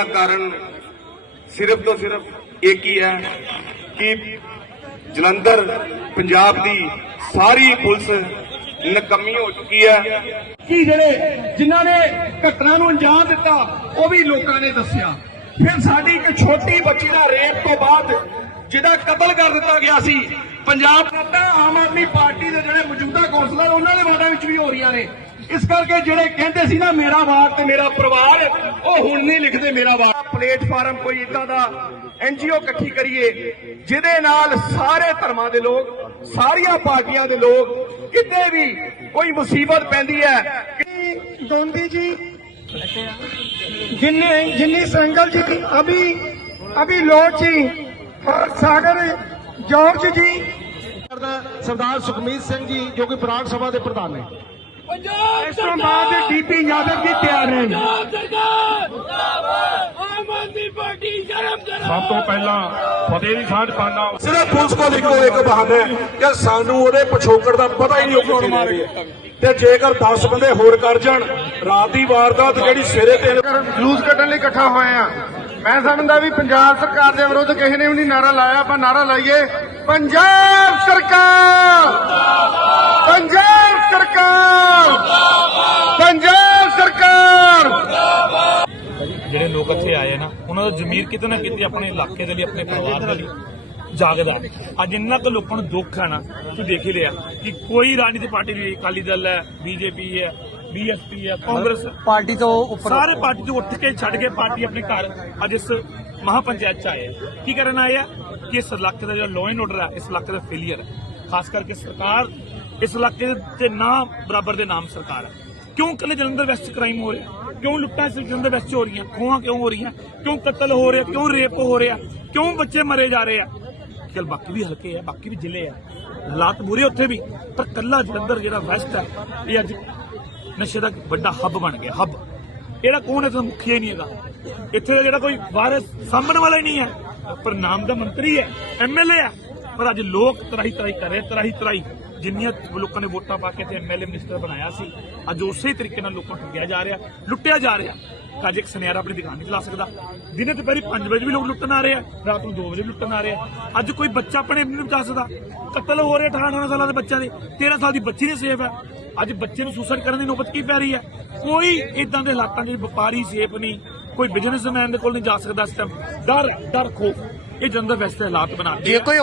ਦਾ ਕਾਰਨ ਸਿਰਫ ਤੋਂ ਸਿਰਫ ਇੱਕ ਹੀ ਹੈ ਕਿ ਜਲੰਧਰ, ਪੰਜਾਬ ਦੀ ਸਾਰੀ ਪੁਲਿਸ ਨਕਮੀ ਹੋ ਚੁੱਕੀ ਹੈ। ਕਿ ਜਿਹੜੇ ਜਿਨ੍ਹਾਂ ਨੇ ਘਟਨਾ ਨੂੰ ਅੰਜਾਮ ਦਿੱਤਾ, ਉਹ ਵੀ ਲੋਕਾਂ ਨੇ ਦੱਸਿਆ। ਫਿਰ ਸਾਡੀ ਇੱਕ ਛੋਟੀ ਬੱਚੀ ਦਾ ਰੇਪ ਤੋਂ ਬਾਅਦ ਜਿਹਦਾ ਕਤਲ ਕਰ ਦਿੱਤਾ ਗਿਆ ਸੀ, ਪੰਜਾਬ ਦਾ ਆਮ ਆਦਮੀ ਪਾਰਟੀ ਦੇ ਜਿਹੜੇ ਮੌਜੂਦਾ ਕੌਂਸਲਰ, ਉਹਨਾਂ ਦੇ ਵਾਰਡਾਂ ਵਿੱਚ ਵੀ ਹੋ ਰਹੀਆਂ ਨੇ। ਇਸ ਕਰਕੇ ਜਿਹੜੇ ਕਹਿੰਦੇ ਸੀ ਨਾ ਮੇਰਾ ਵਾਰਡ ਤੇ ਮੇਰਾ ਪਰਿਵਾਰ ਉਹ ਹੁਣ ਨਹੀਂ ਲਿਖਦੇ ਮੇਰਾ ਵਾਰਡ ਪਲੇਟਫਾਰਮ ਕੋਈ ਇਦਾਂ ਦਾ ਐਨਜੀਓ ਇਕੱਠੀ ਕਰੀਏ ਜਿਹਦੇ ਨਾਲ ਸਾਰੇ ਧਰਮਾਂ ਦੇ ਲੋਕ ਸਾਰੀਆਂ ਪਾਰਟੀਆਂ ਦੇ ਲੋਕ ਕਿਤੇ ਵੀ ਕੋਈ ਮੁਸੀਬਤ ਪੈਂਦੀ ਹੈ। ਗਾਂਧੀ ਜੀ ਜਿੰਨੇ ਜਿੰਨੀ ਸੰਗਲ ਜੀ ਦੀ ਅਭੀ ਅਭੀ ਲੋਚ ਜੀ ਔਰ ਸਾਗਰ ਜੌਰਜ ਜੀ। ਸਰਦਾਰ ਸੁਖਮੀਤ ਸਿੰਘ ਜੀ ਜੋ ਕਿ ਪ੍ਰਾਣ ਸਭਾ ਦੇ ਪ੍ਰਧਾਨ ਨੇ। ਇਸ ਤੋਂ ਬਾਅਦ ਡੀਪੀ ਯਾਦਵ ਜੀ ਤਿਆਰ ਨੇ। ਪੰਜਾਬ ਸਰਕਾਰ! ਆਮ ਆਦਮੀ ਪਾਰਟੀ ਸ਼ਰਮ ਕਰੋ ਸਭ ਤੋਂ ਪਹਿਲਾਂ ਫਤਿਹ ਦੀ ਸਾਂਝ ਪਾਣਾ। ਸਿਰਫ ਪੁਲਿਸ ਕੋਲ ਇੱਕੋ ਇੱਕ ਬਹਾਨਾ ਹੈ ਕਿ ਸਾਨੂੰ ਉਹਦੇ ਪਿਛੋਕੜ ਦਾ ਪਤਾ ਹੀ ਨਹੀਂ ਉਹ ਰਹਿ ਰਿਹਾ ਤੇ ਜੇਕਰ 10 ਬੰਦੇ ਹੋਰ ਕਰ ਜਾਣ ਰਾਤ ਦੀ ਵਾਰਦਾਤ ਜਿਹੜੀ ਸਵੇਰੇ ਤਿੰਨ ਜਲੂਸ ਕੱਢਣ ਲਈ ਇਕੱਠਾ ਹੋਏ ਆ ਮੈਂ ਸਮਝਦਾ ਵੀ ਪੰਜਾਬ ਸਰਕਾਰ ਦੇ ਵਿਰੁੱਧ ਕਿਸੇ ਨੇ ਵੀ ਨਹੀਂ ਨਾਰਾ ਲਾਇਆ ਆਪਾਂ ਨਾਰਾ ਲਾਈਏ। ਪੰਜਾਬ ਸਰਕਾਰ ਪੰਜਾਬ ਸਰਕਾਰ ਪੰਜਾਬ ਸਰਕਾਰ ਜਿਹੜੇ ਲੋਕ ਇੱਥੇ ਆਏ ਨਾ ਉਹਨਾਂ ਦਾ ਜ਼ਮੀਰ ਕਿਤੇ ਨਾ ਕਿਤੇ ਆਪਣੇ ਇਲਾਕੇ ਦੇ ਲਈ ਆਪਣੇ ਪਰਿਵਾਰ ਦੇ ਲਈ ਜਾਗਦਾ। ਅੱਜ ਇੰਨਾ ਕੁ ਲੋਕਾਂ ਨੂੰ ਦੁੱਖ ਹੈ ਨਾ ਤੁਸੀਂ ਦੇਖ ਹੀ ਲਿਆ ਕਿ ਕੋਈ ਰਾਜਨੀਤੀ ਪਾਰਟੀ ਨਹੀਂ ਅਕਾਲੀ ਦਲ ਹੈ ਬੀਜੇਪੀ ਹੈ ਬੀਐਸਪੀ ਹੈ ਕਾਂਗਰਸ। ਪਾਰਟੀ ਤੋਂ ਉੱਪਰ ਸਾਰੇ ਪਾਰਟੀ ਤੋਂ ਉੱਠ ਕੇ ਛੱਡ ਕੇ ਪਾਰਟੀ ਆਪਣੇ ਘਰ ਅੱਜ ਇਸ ਮਹਾਪੰਚਾਇਤ ਚ ਆਏ। ਕੀ ਕਰਨ ਆਏ ਆ? ਕਿ ਇਸ ਇਲਾਕੇ ਦਾ ਜਿਹੜਾ ਲਾਅ ਐਂਡ ਆਰਡਰ ਹੈ ਇਸ ਇਲਾਕੇ ਦਾ ਫੇਲਿਅਰ ਹੈ ਖਾਸ ਕਰਕੇ ਸਰਕਾਰ ਇਸ ਇਲਾਕੇ ਦੇ ਨਾਮ ਬਰਾਬਰ ਦੇ ਨਾਮ ਸਰਕਾਰ ਹੈ ਕਿਉਂ ਕੱਲੇ ਜਲੰਧਰ ਵੈਸਟ ਕ੍ਰਾਈਮ ਹੋ ਰਿਹਾ? ਕਿਉਂ ਲੁੱਟਾਂ ਸਿਰਫ ਜਲੰਧਰ ਵੈਸਟ ਹੋ ਰਹੀਆਂ? ਖੋਹਾਂ ਕਿਉਂ ਹੋ ਰਹੀਆਂ? ਕਿਉਂ ਕਤਲ ਹੋ ਰਿਹਾ? ਕਿਉਂ ਰੇਪ ਹੋ ਰਿਹਾ? ਕਿਉਂ ਬੱਚੇ ਮਰੇ ਜਾ ਰਹੇ ਆ? ਚਲ ਬਾਕੀ ਵੀ ਹਲਕੇ ਆ, ਬਾਕੀ ਵੀ ਜ਼ਿਲ੍ਹੇ ਆ। ਹਾਲਾਤ ਬੁਰੇ ਉੱਥੇ ਵੀ, ਪਰ ਕੱਲਾ ਜਲੰਧਰ ਜਿਹੜਾ ਵੈਸਟ ਹੈ ਇਹ ਅੱਜ ਨਸ਼ੇ ਦਾ ਵੱਡਾ ਹੱਬ ਬਣ ਗਿਆ ਹੱਬ ਇਹਦਾ ਕੌਣ ਇਸ ਦਾ ਮੁਖੀਆ ਨਹੀਂ ਹੈਗਾ? ਇੱਥੇ ਦਾ ਜਿਹੜਾ ਕੋਈ ਵਾਰਿਸ ਸਾਂਭਣ ਵਾਲਾ ਹੀ ਨਹੀਂ ਹੈ। ਪਰ ਨਾਮ ਦਾ ਮੰਤਰੀ ਹੈ ਐਮਐਲਏ ਹੈ। ਪਰ ਅੱਜ ਲੋਕ ਤਰਾਹੀ ਤਰਾਹੀ ਕਰ ਰਹੇ ਤਰਾਹੀ ਤਰਾਹੀ ਜਿੰਨੀਆਂ ਲੋਕਾਂ ਨੇ ਵੋਟਾਂ ਪਾ ਕੇ ਤੇ ਐਮਐਲਏ ਮਿਨਿਸਟਰ ਬਣਾਇਆ ਸੀ, ਅੱਜ ਉਸੇ ਤਰੀਕੇ ਨਾਲ ਲੋਕਾਂ ਨੂੰ ਠੱਗਿਆ ਜਾ ਰਿਹਾ, ਲੁੱਟਿਆ ਜਾ ਰਿਹਾ। ਅੱਜ ਇੱਕ ਸੁਨਿਆਰਾ ਆਪਣੀ ਦੁਕਾਨ ਨਹੀਂ ਚਲਾ ਸਕਦਾ। ਦਿਨੇ ਦੁਪਹਿਰੀ 5 ਵਜੇ ਵੀ ਲੋਕ ਲੁੱਟਣ ਆ ਰਹੇ ਆ, ਰਾਤ ਨੂੰ 2 ਵਜੇ ਲੁੱਟਣ ਆ ਰਹੇ ਆ। ਅੱਜ ਕੋਈ ਬੱਚਾ ਆਪਣੇ ਨਹੀਂ ਬਚਾ ਸਕਦਾ। ਕਤਲ ਹੋ ਰਿਹਾ 18 18 ਸਾਲਾਂ ਦੇ ਬੱਚਿਆਂ ਦੇ 13 ਸਾਲ ਦੀ ਬੱਚੀ ਨਹੀਂ ਸੇਫ ਹੈ ਅੱਜ ਬੱਚੇ ਨੂੰ ਸੁਸਾਈਡ ਕਰਨ ਦੀ ਨੌਬਤ ਕੀ ਪੈ ਰਹੀ ਹੈ ਕੋਈ ਇਦਾਂ ਦੇ ਹਾਲਾਤਾਂ ਦੇ ਵਪਾਰੀ ਸੇਫ ਨਹੀਂ, ਕੋਈ ਬਿਜ਼ਨਸਮੈਨ ਦੇ ਕੋਲ ਨਹੀਂ ਜਾ ਸਕਦਾ ਇਸ ਟਾਈਮ ਡਰ ਡਰ ਖੋਫ ਇਹ ਜੰਦਰ ਵੈਸੇ ਹਾਲਾਤ ਬਣਾ ਜੇ ਕੋਈ